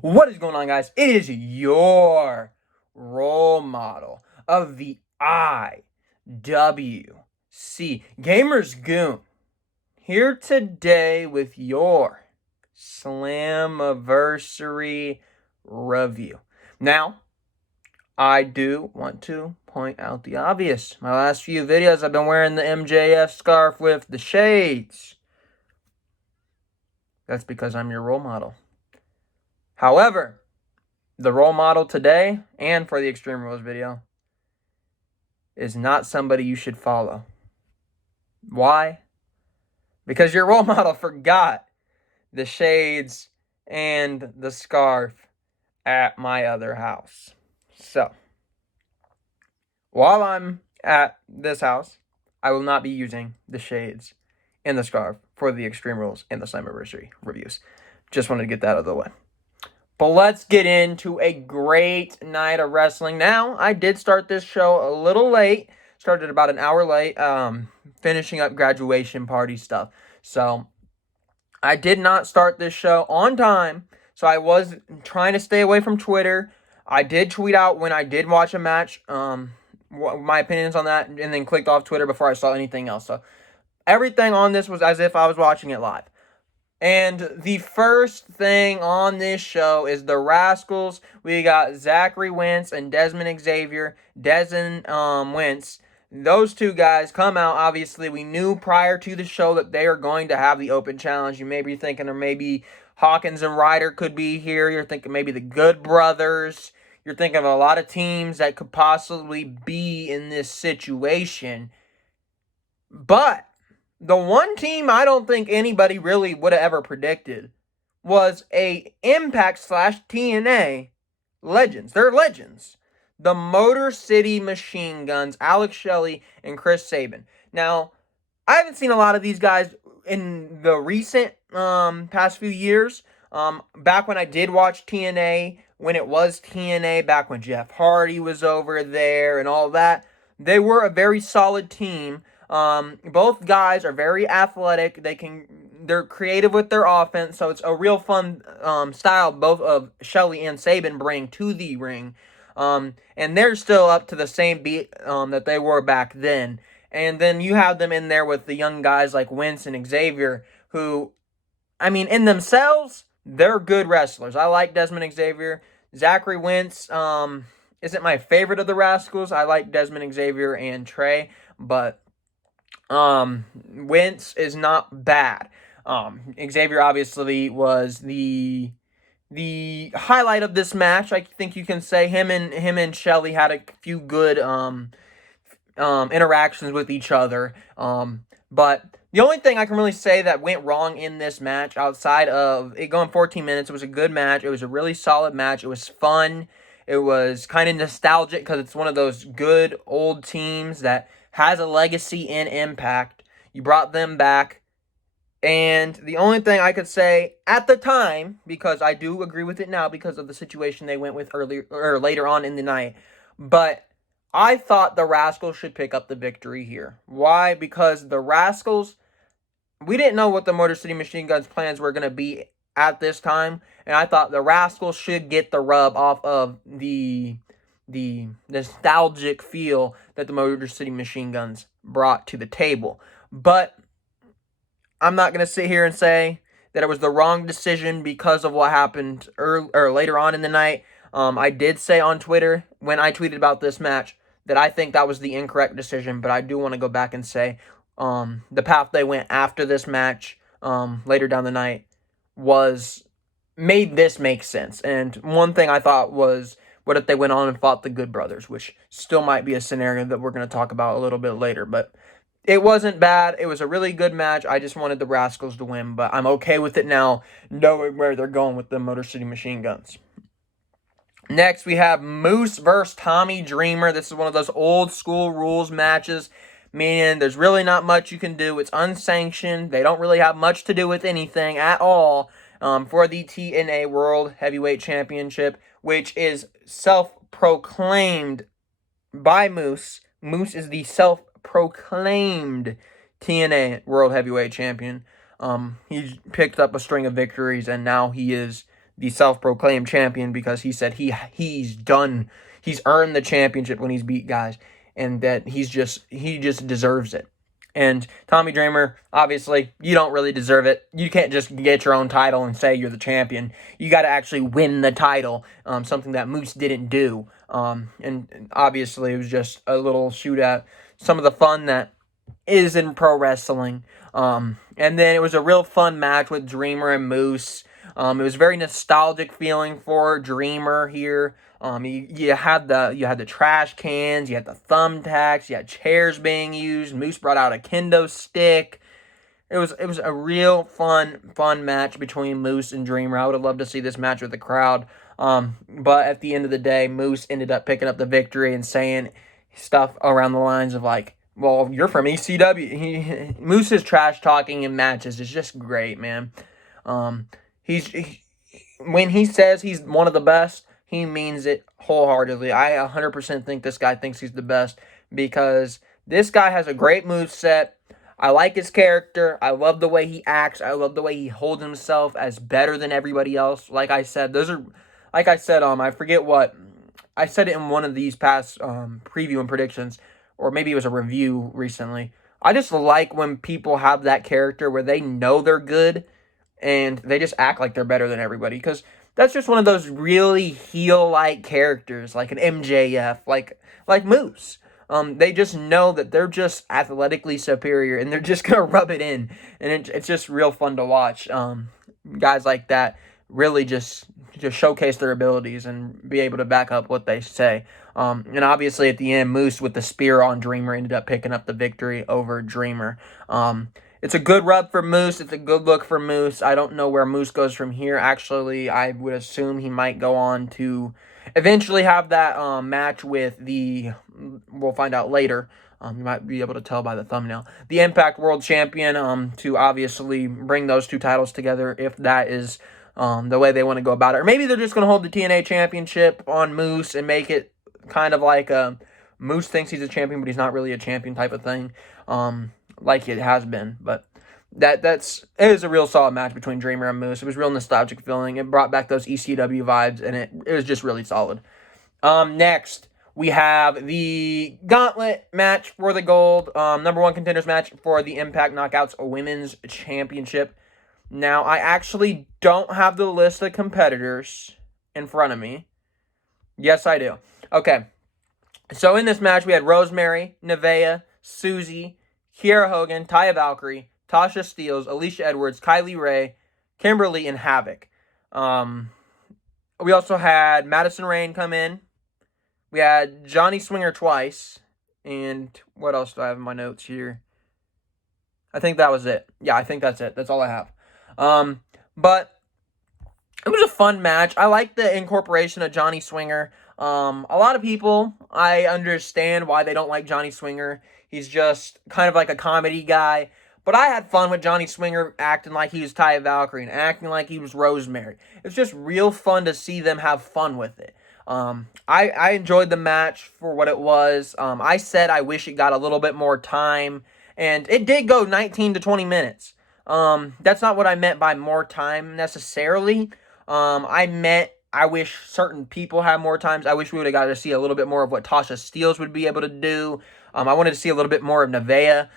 What is going on, guys? It is your role model of the IWC Gamers Goon here today with your Slammiversary review. Now, I do want to point out the obvious. My last few videos, I've been wearing the MJF scarf with the shades. That's because I'm your role model. However, the role model today and for the Extreme Rules video is not somebody you should follow. Why? Because your role model forgot the shades and the scarf at my other house. So, while I'm at this house, I will not be using the shades and the scarf for the Extreme Rules and the Slammiversary reviews. Just wanted to get that out of the way. But let's get into a great night of wrestling. Now, I did start this show a little late. Started about an hour late, finishing up graduation party stuff. So, I did not start this show on time. So, I was trying to stay away from Twitter. I did tweet out when I did watch a match, my opinions on that, and then clicked off Twitter before I saw anything else. So, everything on this was as if I was watching it live. And the first thing on this show is the Rascals. We got Zachary Wentz and Desmond Xavier. Wentz. Those two guys come out. Obviously, we knew prior to the show that they are going to have the open challenge. You may be thinking, or maybe Hawkins and Ryder could be here. You're thinking maybe the Good Brothers. You're thinking of a lot of teams that could possibly be in this situation. But the one team I don't think anybody really would have ever predicted was a Impact / TNA legends. They're legends. The Motor City Machine Guns, Alex Shelley and Chris Sabin. Now, I haven't seen a lot of these guys in the recent past few years. Back when I did watch TNA, when it was TNA, back when Jeff Hardy was over there and all that, they were a very solid team. Both guys are very athletic. They're creative with their offense, so it's a real fun style both of Shelley and Sabin bring to the ring. And they're still up to the same beat that they were back then. And then you have them in there with the young guys like Wentz and Xavier, who, I mean, in themselves, they're good wrestlers. I like Desmond Xavier. Zachary Wentz isn't my favorite of the Rascals. I like Desmond Xavier and Trey, but Wentz is not bad. Xavier obviously was the highlight of this match. I think you can say him and Shelley had a few good interactions with each other. But the only thing I can really say that went wrong in this match, outside of it going 14 minutes, it was a good match. It was a really solid match. It was fun. It was kind of nostalgic because it's one of those good old teams that has a legacy in Impact. You brought them back. And the only thing I could say at the time, because I do agree with it now because of the situation they went with earlier or later on in the night, but I thought the Rascals should pick up the victory here. Why? Because the Rascals, we didn't know what the Motor City Machine Guns plans were going to be at this time, and I thought the Rascals should get the rub off of the nostalgic feel that the Motor City Machine Guns brought to the table. But I'm not going to sit here and say that it was the wrong decision because of what happened later on in the night. I did say on Twitter when I tweeted about this match that I think that was the incorrect decision, but I do want to go back and say the path they went after this match later down the night made this make sense. And one thing I thought was, what if they went on and fought the Good Brothers, which still might be a scenario that we're going to talk about a little bit later. But it wasn't bad. It was a really good match. I just wanted the Rascals to win, but I'm okay with it now, knowing where they're going with the Motor City Machine Guns. Next, we have Moose versus Tommy Dreamer. This is one of those old school rules matches, meaning there's really not much you can do. It's unsanctioned. They don't really have much to do with anything at all for the TNA World Heavyweight Championship, which is self-proclaimed by Moose. Moose is the self-proclaimed TNA World Heavyweight Champion. He's picked up a string of victories, and now he is the self-proclaimed champion, because he said he's earned the championship when he's beat guys, and that he just deserves it. And Tommy Dreamer, obviously, you don't really deserve it. You can't just get your own title and say you're the champion. You got to actually win the title, something that Moose didn't do. And obviously, it was just a little shoot at some of the fun that is in pro wrestling. And then it was a real fun match with Dreamer and Moose. It was very nostalgic feeling for Dreamer here. You had the trash cans, you had the thumbtacks, you had chairs being used. Moose brought out a kendo stick. It was a real fun match between Moose and Dreamer. I would have loved to see this match with the crowd. But at the end of the day, Moose ended up picking up the victory and saying stuff around the lines of like, "Well, you're from ECW." Moose's trash talking in matches is just great, man. When he says he's one of the best, he means it wholeheartedly. I 100% think this guy thinks he's the best, because this guy has a great moveset. I like his character. I love the way he acts. I love the way he holds himself as better than everybody else. Like I said, I forget what I said it in one of these past preview and predictions, or maybe it was a review recently. I just like when people have that character where they know they're good and they just act like they're better than everybody, because that's just one of those really heel-like characters, like an MJF, like Moose. They just know that they're just athletically superior, and they're just gonna rub it in, and it's just real fun to watch. Guys like that really just showcase their abilities and be able to back up what they say. And obviously at the end, Moose with the spear on Dreamer ended up picking up the victory over Dreamer. It's a good rub for Moose. It's a good look for Moose. I don't know where Moose goes from here. Actually, I would assume he might go on to eventually have that match with we'll find out later. You might be able to tell by the thumbnail. The Impact World Champion, to obviously bring those two titles together, if that is the way they want to go about it. Or maybe they're just going to hold the TNA Championship on Moose and make it kind of like Moose thinks he's a champion, but he's not really a champion type of thing, like it has been. But it was a real solid match between Dreamer and Moose. It was real nostalgic feeling. It brought back those ECW vibes, and it was just really solid. Next, we have the Gauntlet match for the gold, number one contenders match for the Impact Knockouts Women's Championship. Now, I actually don't have the list of competitors in front of me. Yes, I do. Okay. So in this match, we had Rosemary, Nevaeh, Susie, Kiera Hogan, Taya Valkyrie, Tasha Steelz, Alicia Edwards, Kylie Rae, Kimberly, and Havoc. We also had Madison Rayne come in. We had Johnny Swinger twice. And what else do I have in my notes here? I think that was it. Yeah, I think that's it. That's all I have. But it was a fun match. I like the incorporation of Johnny Swinger. A lot of people, I understand why they don't like Johnny Swinger. He's just kind of like a comedy guy. But I had fun with Johnny Swinger acting like he was Taya Valkyrie and acting like he was Rosemary. It's just real fun to see them have fun with it. I enjoyed the match for what it was. I said I wish it got a little bit more time. And it did go 19 to 20 minutes. That's not what I meant by more time necessarily. I meant I wish certain people had more times. I wish we would have got to see a little bit more of what Tasha Steelz would be able to do. I wanted to see a little bit more of Nevaeh.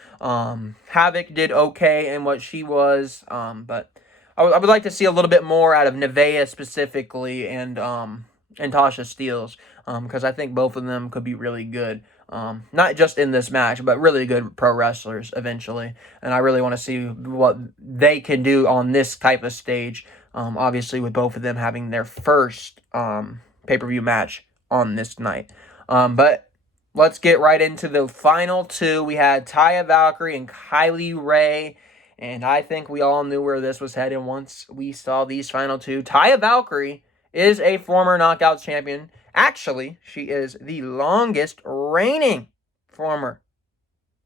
Havoc did okay in what she was, but I would like to see a little bit more out of Nevaeh specifically and Tasha Steelz, because I think both of them could be really good. Not just in this match, but really good pro wrestlers eventually. And I really want to see what they can do on this type of stage. Obviously, with both of them having their first pay-per-view match on this night. But let's get right into the final two. We had Taya Valkyrie and Kylie Rae. And I think we all knew where this was headed once we saw these final two. Taya Valkyrie is a former Knockouts champion. Actually, she is the longest reigning former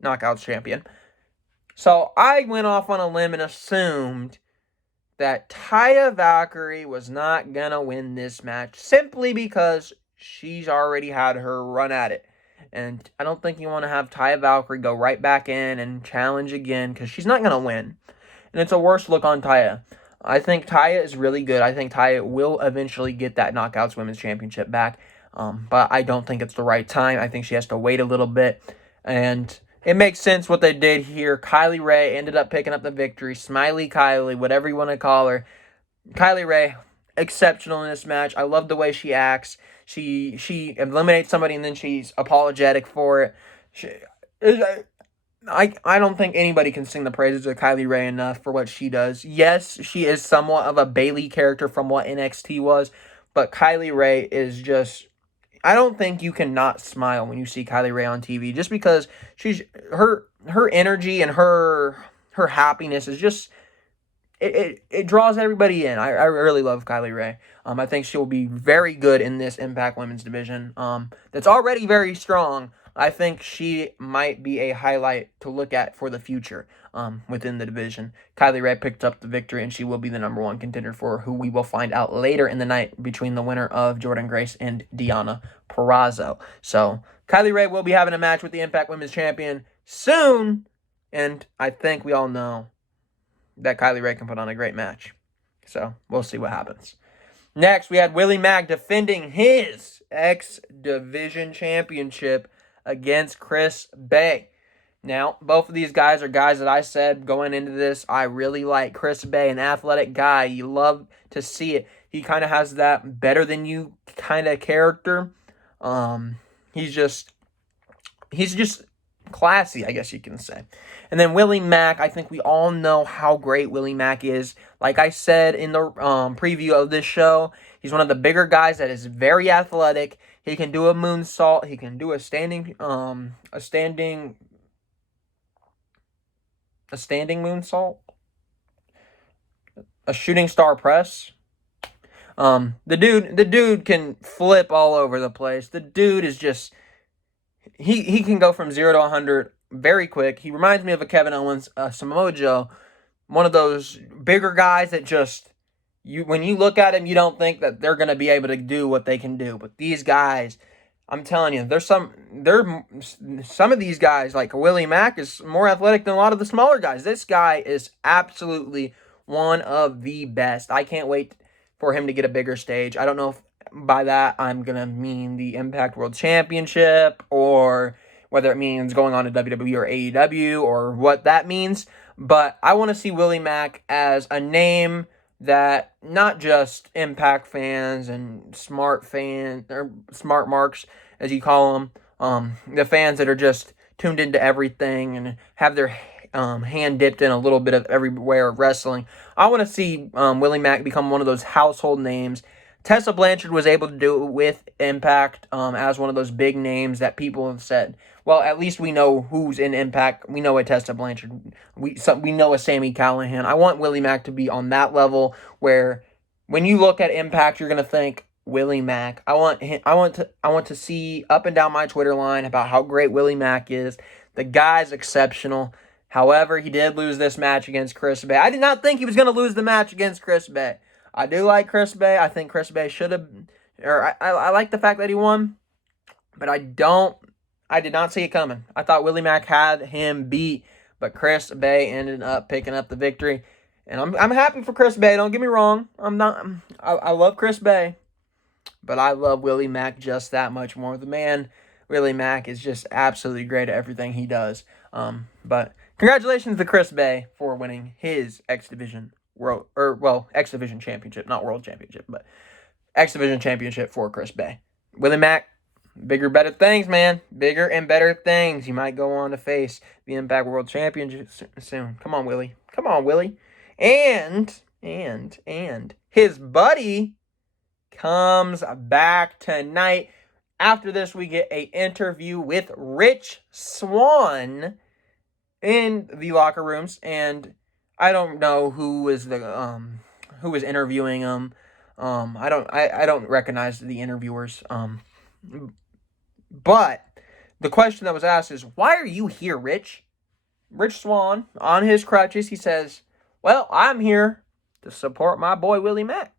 Knockouts champion. So I went off on a limb and assumed that Taya Valkyrie was not going to win this match simply because she's already had her run at it. And I don't think you want to have Taya Valkyrie go right back in and challenge again, because she's not going to win. And it's a worse look on Taya. I think Taya is really good. I think Taya will eventually get that Knockouts Women's Championship back. But I don't think it's the right time. I think she has to wait a little bit. And it makes sense what they did here. Kylie Rae ended up picking up the victory. Smiley Kylie, whatever you want to call her. Kylie Rae, exceptional in this match. I love the way she acts. She eliminates somebody and then she's apologetic for it. I don't think anybody can sing the praises of Kylie Rae enough for what she does. Yes, she is somewhat of a Bayley character from what NXT was, but Kylie Rae is just, I don't think you can not smile when you see Kylie Rae on TV, just because she's her energy and her happiness is just it draws everybody in. I really love Kylie Rae. I think she'll be very good in this Impact Women's division. That's already very strong. I think she might be a highlight to look at for the future within the division. Kylie Rae picked up the victory, and she will be the number one contender for who we will find out later in the night between the winner of Jordynne Grace and Deonna Purrazzo. So Kylie Rae will be having a match with the Impact Women's Champion soon, and I think we all know that Kylie Rae can put on a great match. So we'll see what happens. Next, we had Willie Mack defending his X Division Championship against Chris Bey. Now, both of these guys are guys that I said going into this, I really like Chris Bey, an athletic guy. You love to see it. He kind of has that better than you kind of character. He's just classy, I guess you can say. And then Willie Mack, I think we all know how great Willie Mack is. Like I said in the preview of this show, he's one of the bigger guys that is very athletic. He can do a moonsault. He can do a standing moonsault, a shooting star press. The dude can flip all over the place. The dude is just he can go from 0 to 100 very quick. He reminds me of a Kevin Owens, Samoa Joe, one of those bigger guys that just when you look at him, you don't think that they're going to be able to do what they can do. But these guys, I'm telling you, some of these guys, like Willie Mack, is more athletic than a lot of the smaller guys. This guy is absolutely one of the best. I can't wait for him to get a bigger stage. I don't know if by that I'm going to mean the Impact World Championship, or whether it means going on to WWE or AEW, or what that means. But I want to see Willie Mack as a name that not just Impact fans and smart marks, as you call them, the fans that are just tuned into everything and have their hand dipped in a little bit of everywhere of wrestling. I want to see Willie Mack become one of those household names. Tessa Blanchard was able to do it with Impact as one of those big names that people have said, well, at least we know who's in Impact. We know a Tessa Blanchard. We know a Sami Callihan. I want Willie Mack to be on that level where when you look at Impact, you're gonna think Willie Mack. I want to see up and down my Twitter line about how great Willie Mack is. The guy's exceptional. However, he did lose this match against Chris Bey. I did not think he was gonna lose the match against Chris Bey. I do like Chris Bey. I think Chris Bey should have, or I like the fact that he won, but I did not see it coming. I thought Willie Mack had him beat, but Chris Bey ended up picking up the victory, and I'm happy for Chris Bey. Don't get me wrong. I love Chris Bey, but I love Willie Mack just that much more. The man, Willie Mack, is just absolutely great at everything he does. But congratulations to Chris Bey for winning his X Division X Division Championship, not World Championship, but X Division Championship for Chris Bey. Willie Mack, bigger, better things, man. Bigger and better things. You might go on to face the Impact World Championship soon. Come on, Willie. Come on, Willie. And his buddy comes back tonight. After this, we get an interview with Rich Swann in the locker rooms, and I don't know who was interviewing him. I don't recognize the interviewers. But the question that was asked is, why are you here, Rich? Rich Swann, on his crutches, he says, well, I'm here to support my boy Willie Mack.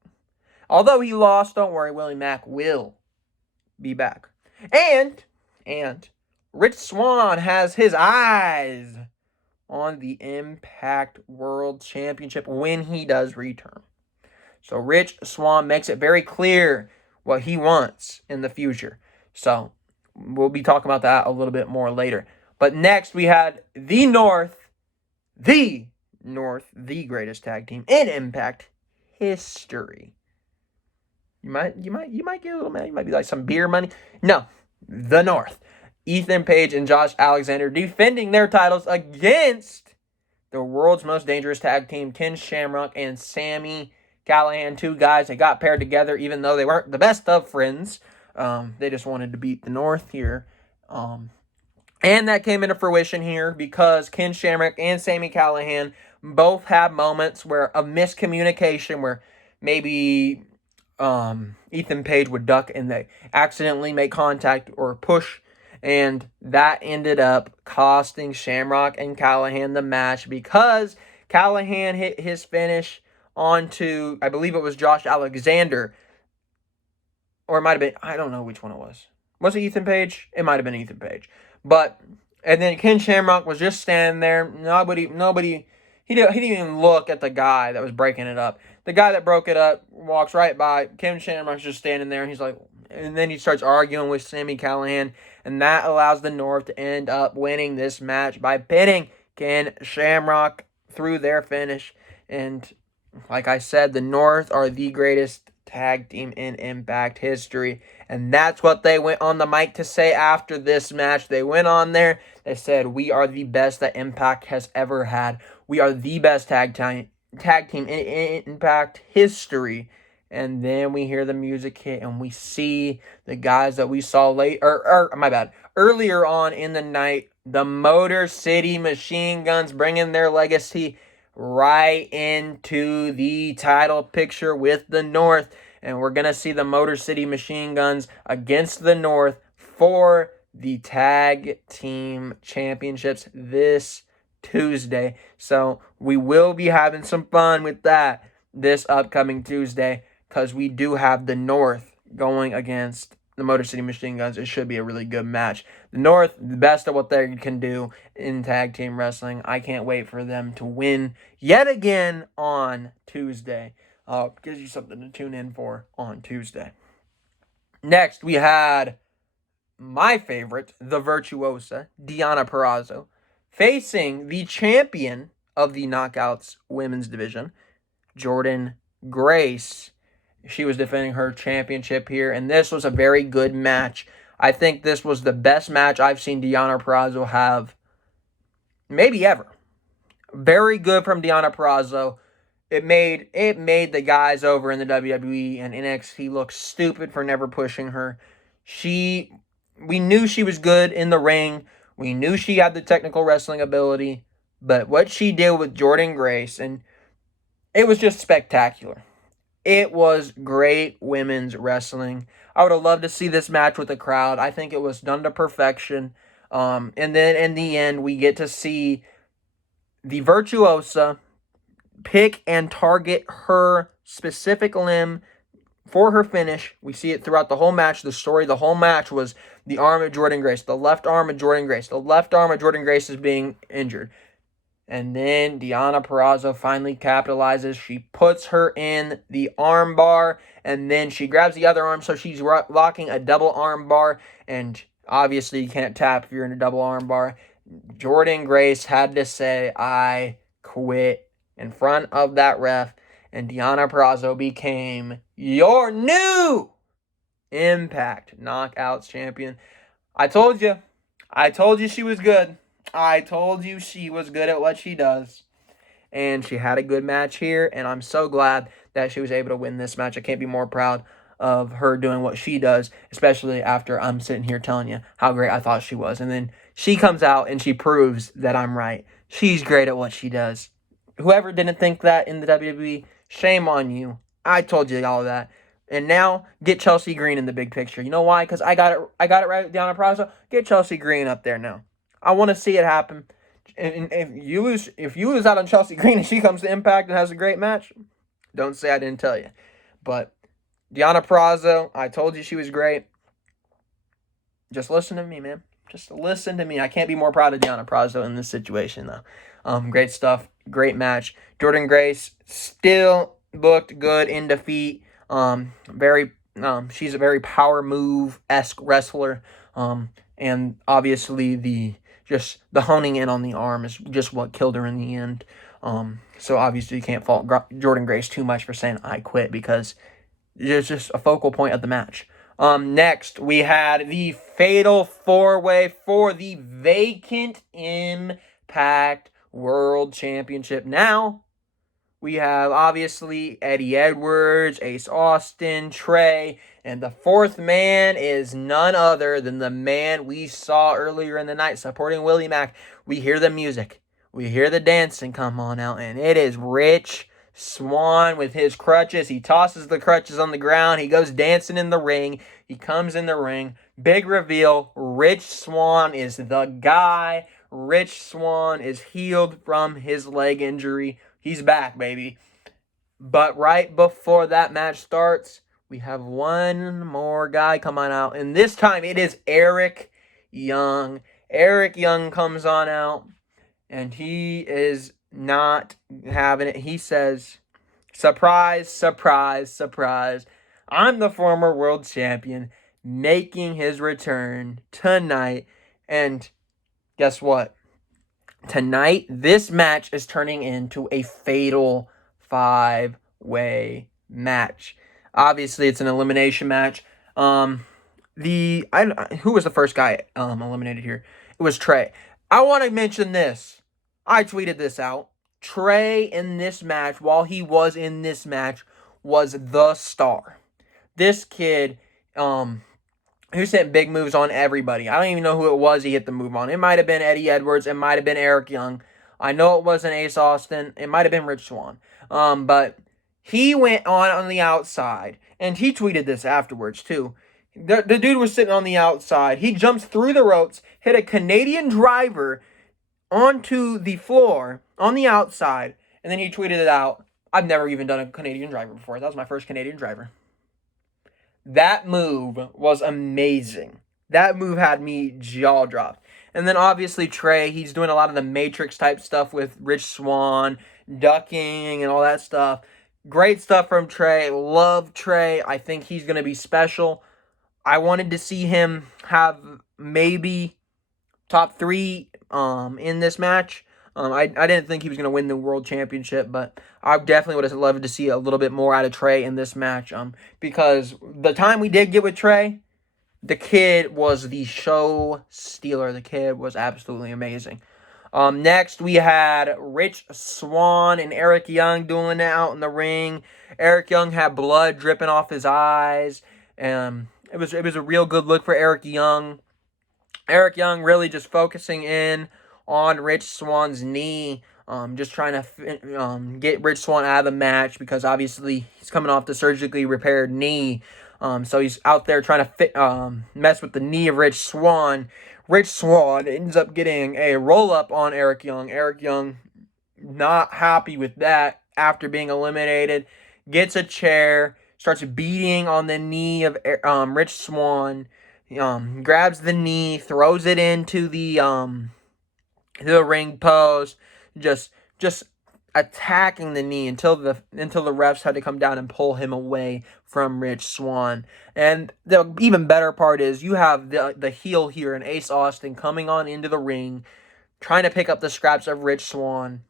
Although he lost, don't worry, Willie Mack will be back. And Rich Swann has his eyes on the Impact World Championship when he does return. So Rich Swann makes it very clear what he wants in the future. So we'll be talking about that a little bit more later. But next we had the North, the greatest tag team in Impact history. You might get a little mad. You might be like some beer money. No, the North. Ethan Page and Josh Alexander defending their titles against the world's most dangerous tag team, Ken Shamrock and Sami Callihan. Two guys that got paired together even though they weren't the best of friends. They just wanted to beat the North here. And that came into fruition here because Ken Shamrock and Sami Callihan both had moments of miscommunication where maybe Ethan Page would duck and they accidentally make contact or push, and that ended up costing Shamrock and Callihan the match because Callihan hit his finish onto, I believe it was Josh Alexander, or it might have been, I don't know which one it was. Was it Ethan Page? It might have been Ethan Page. And then Ken Shamrock was just standing there. He didn't even look at the guy that was breaking it up. The guy that broke it up walks right by. Ken Shamrock's just standing there, and he's like, and then he starts arguing with Sami Callihan, and that allows the North to end up winning this match by pinning Ken Shamrock through their finish. And like I said, the North are the greatest tag team in Impact history, and that's what they went on the mic to say after this match. They went on there, they said, we are the best that Impact has ever had. We are the best tag team in Impact history. And then we hear the music hit, and we see the guys that we saw earlier on in the night, the Motor City Machine Guns, bringing their legacy right into the title picture with the North. And we're going to see the Motor City Machine Guns against the North for the Tag Team Championships this Tuesday. So we will be having some fun with that this upcoming Tuesday because we do have the North going against the Motor City Machine Guns. It should be a really good match. The North, the best of what they can do in tag team wrestling. I can't wait for them to win yet again on Tuesday. Gives you something to tune in for on Tuesday. Next, we had my favorite, the Virtuosa, Deonna Purrazzo, facing the champion of the Knockouts women's division, Jordynne Grace. She was defending her championship here, and this was a very good match. I think this was the best match I've seen Deonna Purrazzo have maybe ever. Very good from Deonna Purrazzo. It made the guys over in the WWE and NXT look stupid for never pushing her. We knew she was good in the ring. We knew she had the technical wrestling ability. But what she did with Jordynne Grace, and it was just spectacular. It was great women's wrestling. I would have loved to see this match with the crowd. I think it was done to perfection. And then in the end, we get to see the Virtuosa pick and target her specific limb for her finish. We see it throughout the whole match. The whole match was the arm of Jordynne Grace, the left arm of Jordynne Grace. The left arm of Jordynne Grace is being injured. And then Deonna Purrazzo finally capitalizes. She puts her in the arm bar, and then she grabs the other arm, so she's locking a double arm bar, and obviously you can't tap if you're in a double arm bar. Jordynne Grace had to say, I quit, in front of that ref, and Deonna Purrazzo became your new Impact Knockouts champion. I told you she was good. I told you she was good at what she does. And she had a good match here, and I'm so glad that she was able to win this match. I can't be more proud of her doing what she does, especially after I'm sitting here telling you how great I thought she was. And then she comes out and she proves that I'm right. She's great at what she does. Whoever didn't think that in the WWE, shame on you. I told you all that. And now, get Chelsea Green in the big picture. You know why? Because I got it right with Deonna Purrazzo. Get Chelsea Green up there now. I want to see it happen. And if you lose out on Chelsea Green and she comes to Impact and has a great match, don't say I didn't tell you. But Deonna Purrazzo, I told you she was great. Just listen to me, man. Just listen to me. I can't be more proud of Deonna Purrazzo in this situation, though. Great stuff. Great match. Jordynne Grace still looked good in defeat. She's a very power move-esque wrestler. And obviously the honing in on the arm is just what killed her in the end. So obviously you can't fault Jordynne Grace too much for saying I quit, because it's just a focal point of the match. Next, we had the Fatal 4-Way for the vacant Impact World Championship. Now, we have, obviously, Eddie Edwards, Ace Austin, Trey, and the fourth man is none other than the man we saw earlier in the night supporting Willie Mack. We hear the music. We hear the dancing come on out, and it is Rich Swann with his crutches. He tosses the crutches on the ground. He goes dancing in the ring. He comes in the ring. Big reveal. Rich Swann is the guy. Rich Swann is healed from his leg injury. He's back, baby. But right before that match starts, we have one more guy coming out. And this time it is Eric Young. Eric Young comes on out. And he is not having it. He says, surprise, surprise, surprise. I'm the former world champion making his return tonight. And guess what? Tonight, this match is turning into a fatal 5-way match. Obviously, it's an elimination match. Who was the first guy eliminated here? It was Trey. I want to mention this. I tweeted this out. Trey in this match, while he was in this match, was the star. This kid, who sent big moves on everybody. I don't even know who it was he hit the move on. It might have been Eddie Edwards. It might have been Eric Young. I know it wasn't Ace Austin. It might have been Rich Swann. But he went on the outside, and he tweeted this afterwards too. The dude was sitting on the outside. He jumps through the ropes, hit a Canadian driver onto the floor on the outside, and then he tweeted it out. I've never even done a Canadian driver before. That was my first Canadian driver. That move was amazing. That move had me jaw dropped. And then obviously Trey, he's doing a lot of the Matrix type stuff with Rich Swann, ducking and all that stuff. Great stuff from Trey. Love Trey. I think he's going to be special. I wanted to see him have maybe top 3 in this match. I didn't think he was going to win the world championship, but I definitely would have loved to see a little bit more out of Trey in this match. Because the time we did get with Trey, the kid was the show stealer. The kid was absolutely amazing. Next, we had Rich Swann and Eric Young dueling it out in the ring. Eric Young had blood dripping off his eyes. It was a real good look for Eric Young. Eric Young really just focusing in on Rich Swann's knee, just trying to get Rich Swann out of the match, because obviously he's coming off the surgically repaired knee. So he's out there trying to mess with the knee of Rich Swann. Rich Swann ends up getting a roll-up on Eric Young. Eric Young not happy with that after being eliminated. Gets a chair, starts beating on the knee of Rich Swann. Grabs the knee, throws it into the ring post, just attacking the knee until the refs had to come down and pull him away from Rich Swann. And the even better part is you have the heel here in Ace Austin coming on into the ring, trying to pick up the scraps of Rich Swann.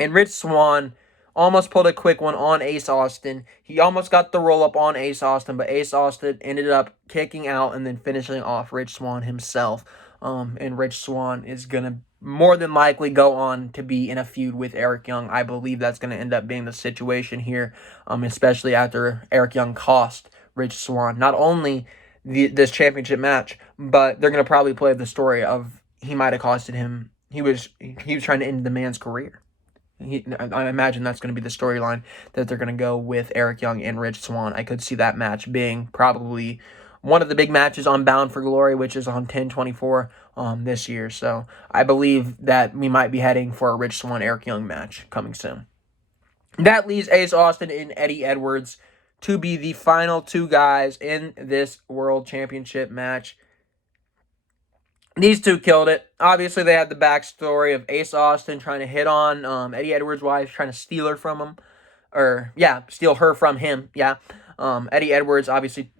And Rich Swann almost pulled a quick one on Ace Austin. He almost got the roll-up on Ace Austin, but Ace Austin ended up kicking out and then finishing off Rich Swann himself. And Rich Swann is going to more than likely go on to be in a feud with Eric Young. I believe that's going to end up being the situation here, especially after Eric Young cost Rich Swann not only this championship match, but they're going to probably play the story of he might have costed him. He was trying to end the man's career. I imagine that's going to be the storyline that they're going to go with Eric Young and Rich Swann. I could see that match being probably one of the big matches on Bound for Glory, which is on 10/24 this year. So I believe that we might be heading for a Rich Swann Eric Young match coming soon. That leaves Ace Austin and Eddie Edwards to be the final 2 guys in this World Championship match. These two killed it. Obviously, they had the backstory of Ace Austin trying to hit on Eddie Edwards' wife, trying to steal her from him. Or, yeah, steal her from him. Yeah. Eddie Edwards, obviously,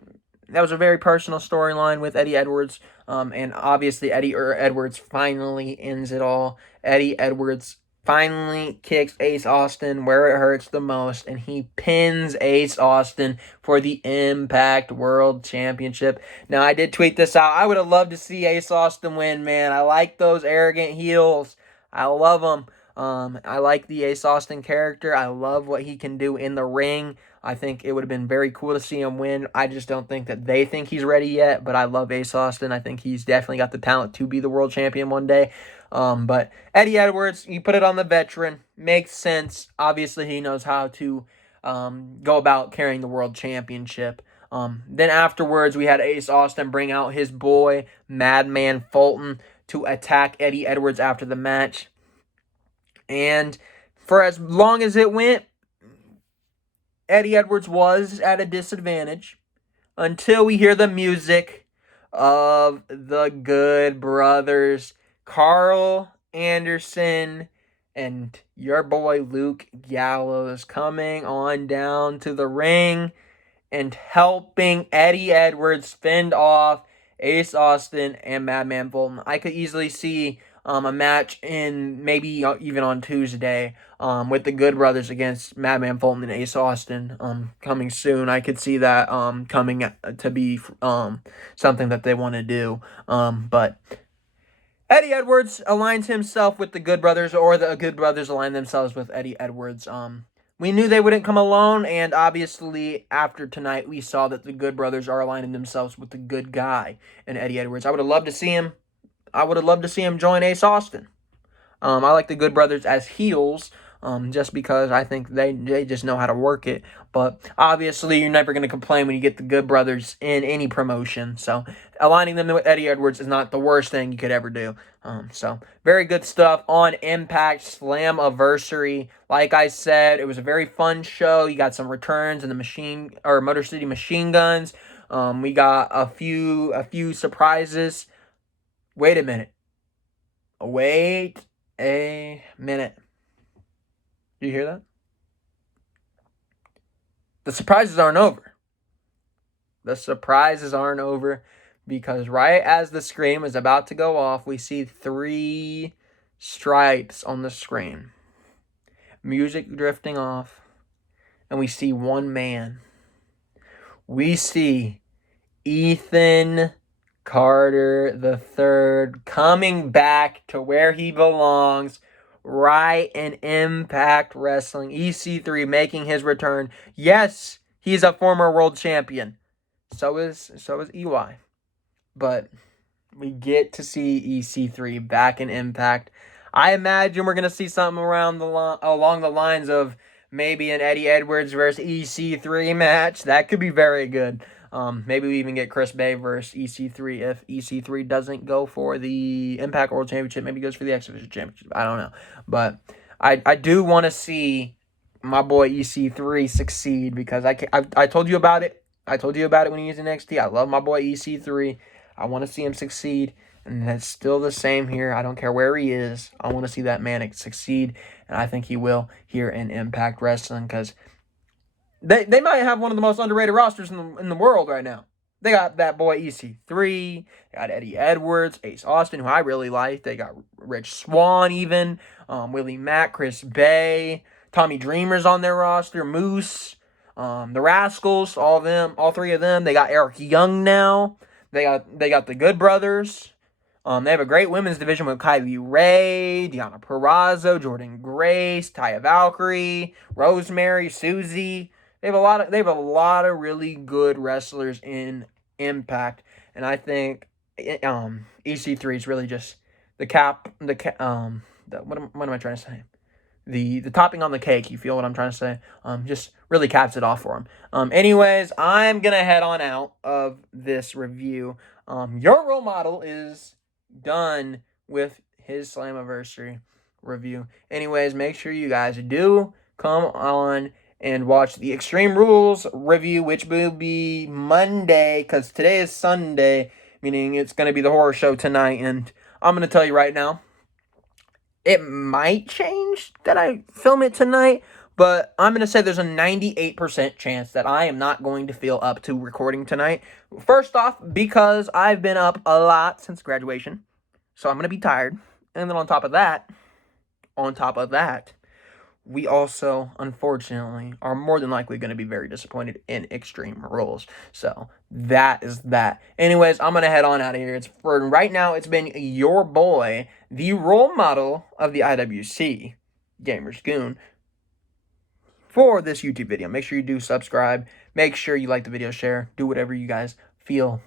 that was a very personal storyline with Eddie Edwards. And obviously, Eddie Edwards finally ends it all. Eddie Edwards finally kicks Ace Austin where it hurts the most, and he pins Ace Austin for the Impact World Championship. Now, I did tweet this out. I would have loved to see Ace Austin win, man. I like those arrogant heels. I love them. I like the Ace Austin character. I love what he can do in the ring. I think it would have been very cool to see him win. I just don't think that they think he's ready yet, but I love Ace Austin. I think he's definitely got the talent to be the world champion one day. But Eddie Edwards, you put it on the veteran. Makes sense. Obviously, he knows how to go about carrying the world championship. Then afterwards, we had Ace Austin bring out his boy, Madman Fulton, to attack Eddie Edwards after the match. And for as long as it went, Eddie Edwards was at a disadvantage until we hear the music of the Good Brothers, Carl Anderson and your boy Luke Gallows coming on down to the ring and helping Eddie Edwards fend off Ace Austin and Madman Fulton. I could easily see a match in maybe even on Tuesday with the Good Brothers against Madman Fulton and Ace Austin coming soon. I could see that coming to be something that they want to do. But Eddie Edwards aligns himself with the Good Brothers, or the Good Brothers align themselves with Eddie Edwards. We knew they wouldn't come alone, and obviously after tonight, we saw that the Good Brothers are aligning themselves with the good guy in Eddie Edwards. I would have loved to see him. I would have loved to see him join Ace Austin. I like the Good Brothers as heels, just because I think they just know how to work it. But obviously, you're never going to complain when you get the Good Brothers in any promotion. So aligning them with Eddie Edwards is not the worst thing you could ever do. So very good stuff on Impact Slammiversary. Like I said, it was a very fun show. You got some returns in the Motor City Machine Guns. We got a few surprises. Wait a minute. Wait a minute. Do you hear that? The surprises aren't over. The surprises aren't over because right as the screen was about to go off, we see 3 stripes on the screen. Music drifting off, and we see one man. We see Ethan Carter III coming back to where he belongs, right in Impact Wrestling. EC3 making his return. Yes, he's a former world champion. So is EY. But we get to see EC3 back in Impact. I imagine we're going to see something along the lines of maybe an Eddie Edwards versus EC3 match. That could be very good. Maybe we even get Chris Bay versus EC3 if EC3 doesn't go for the Impact World Championship. Maybe goes for the X Division Championship. I don't know. But I do want to see my boy EC3 succeed because I told you about it. I told you about it when he was in NXT. I love my boy EC3. I want to see him succeed. And that's still the same here. I don't care where he is. I want to see that man succeed. And I think he will here in Impact Wrestling because they might have one of the most underrated rosters in the world right now. They got that boy EC3. They got Eddie Edwards, Ace Austin, who I really like. They got Rich Swann even. Willie Mack, Chris Bay. Tommy Dreamer's on their roster. Moose. The Rascals, all 3 of them. They got Eric Young now. They got the Good Brothers. They have a great women's division with Kylie Ray, Deonna Purrazzo, Jordan Grace, Taya Valkyrie, Rosemary, Susie. They have a lot of really good wrestlers in Impact, and I think EC3 is really just what am I trying to say? The topping on the cake. You feel what I'm trying to say? Just really caps it off for him. Anyways, I'm gonna head on out of this review. Your role model is done with his Slammiversary review. Anyways, make sure you guys do come on and watch the Extreme Rules review, which will be Monday, because today is Sunday. meaning it's going to be the horror show tonight. And I'm going to tell you right now, it might change that I film it tonight, but I'm going to say there's a 98% chance that I am not going to feel up to recording tonight. First off, because I've been up a lot since graduation, so I'm going to be tired. And then on top of that, we also, unfortunately, are more than likely going to be very disappointed in Extreme Rules. So that is that. Anyways, I'm going to head on out of here. For right now, it's been your boy, the role model of the IWC, Gamers Goon, for this YouTube video. Make sure you do subscribe. Make sure you like the video, share, do whatever you guys feel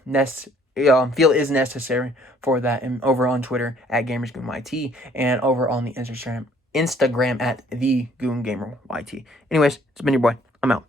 is necessary for that. And over on Twitter at GamersGoonYT, and over on the Instagram at the Goon Gamer YT. Anyways, it's been your boy. I'm out.